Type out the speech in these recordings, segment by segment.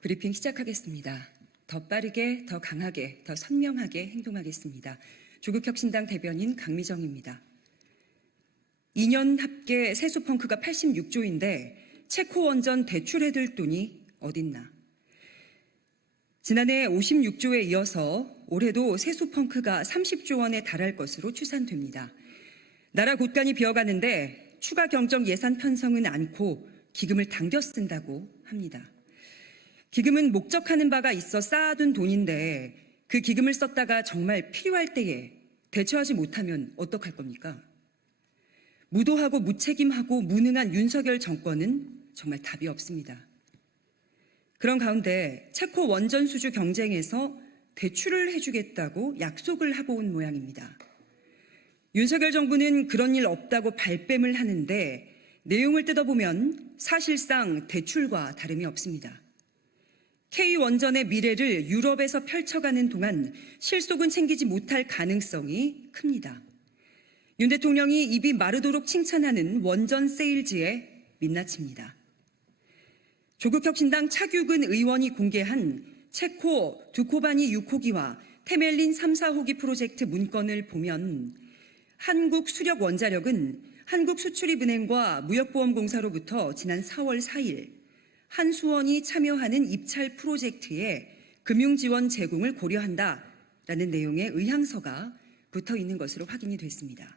브리핑 시작하겠습니다. 더 빠르게, 더 강하게, 더 선명하게 행동하겠습니다. 조국혁신당 대변인 강미정입니다. 2년 합계 세수 펑크가 86조인데 체코 원전 대출해둘 돈이 어딨나. 지난해 56조에 이어서 올해도 세수 펑크가 30조 원에 달할 것으로 추산됩니다. 나라 곳간이 비어가는데 추가 경정 예산 편성은 않고 기금을 당겨 쓴다고 합니다. 기금은 목적하는 바가 있어 쌓아둔 돈인데 그 기금을 썼다가 정말 필요할 때에 대처하지 못하면 어떡할 겁니까? 무도하고 무책임하고 무능한 윤석열 정권은 정말 답이 없습니다. 그런 가운데 체코 원전 수주 경쟁에서 대출을 해주겠다고 약속을 하고 온 모양입니다. 윤석열 정부는 그런 일 없다고 발뺌을 하는데 내용을 뜯어보면 사실상 대출과 다름이 없습니다. K원전의 미래를 유럽에서 펼쳐가는 동안 실속은 챙기지 못할 가능성이 큽니다. 윤 대통령이 입이 마르도록 칭찬하는 원전 세일즈에 민낯입니다. 조국혁신당 차규근 의원이 공개한 체코 두코바니 6호기와 테멜린 3, 4호기 프로젝트 문건을 보면 한국 수력 원자력은 한국수출입은행과 무역보험공사로부터 지난 4월 4일 한수원이 참여하는 입찰 프로젝트에 금융지원 제공을 고려한다라는 내용의 의향서가 붙어 있는 것으로 확인이 됐습니다.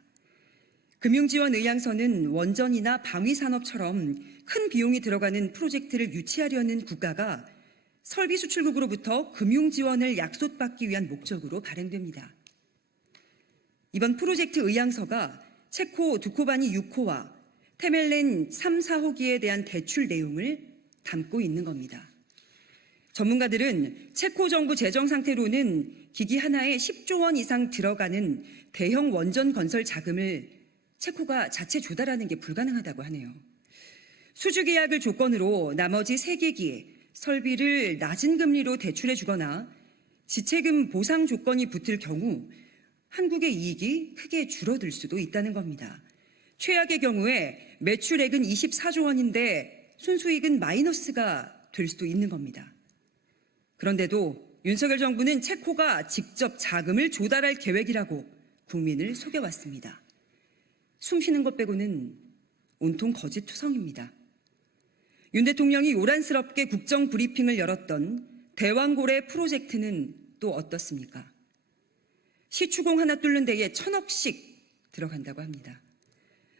금융지원 의향서는 원전이나 방위산업처럼 큰 비용이 들어가는 프로젝트를 유치하려는 국가가 설비 수출국으로부터 금융지원을 약속받기 위한 목적으로 발행됩니다. 이번 프로젝트 의향서가 체코 두코바니 6호와 테멜렌 3, 4호기에 대한 대출 내용을 담고 있는 겁니다. 전문가들은 체코 정부 재정 상태로는 기기 하나에 10조 원 이상 들어가는 대형 원전 건설 자금을 체코가 자체 조달하는 게 불가능하다고 하네요. 수주 계약을 조건으로 나머지 3개기 설비를 낮은 금리로 대출해 주거나 지체금 보상 조건이 붙을 경우 한국의 이익이 크게 줄어들 수도 있다는 겁니다. 최악의 경우에 매출액은 24조 원인데 순수익은 마이너스가 될 수도 있는 겁니다. 그런데도 윤석열 정부는 체코가 직접 자금을 조달할 계획이라고 국민을 속여왔습니다. 숨쉬는 것 빼고는 온통 거짓투성입니다. 윤 대통령이 요란스럽게 국정 브리핑을 열었던 대왕고래 프로젝트는 또 어떻습니까? 시추공 하나 뚫는 데에 1,000억씩 들어간다고 합니다.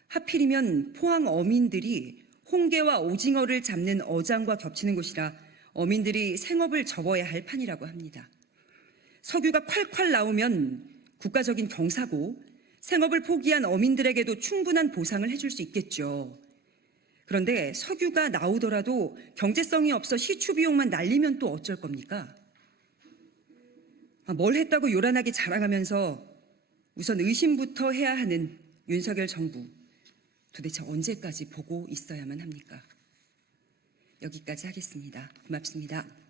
하필이면 포항 어민들이 홍게와 오징어를 잡는 어장과 겹치는 곳이라 어민들이 생업을 접어야 할 판이라고 합니다. 석유가 콸콸 나오면 국가적인 경사고 생업을 포기한 어민들에게도 충분한 보상을 해줄 수 있겠죠. 그런데 석유가 나오더라도 경제성이 없어 시추 비용만 날리면 또 어쩔 겁니까? 뭘 했다고 요란하게 자랑하면서 우선 의심부터 해야 하는 윤석열 정부, 도대체 언제까지 보고 있어야만 합니까? 여기까지 하겠습니다. 고맙습니다.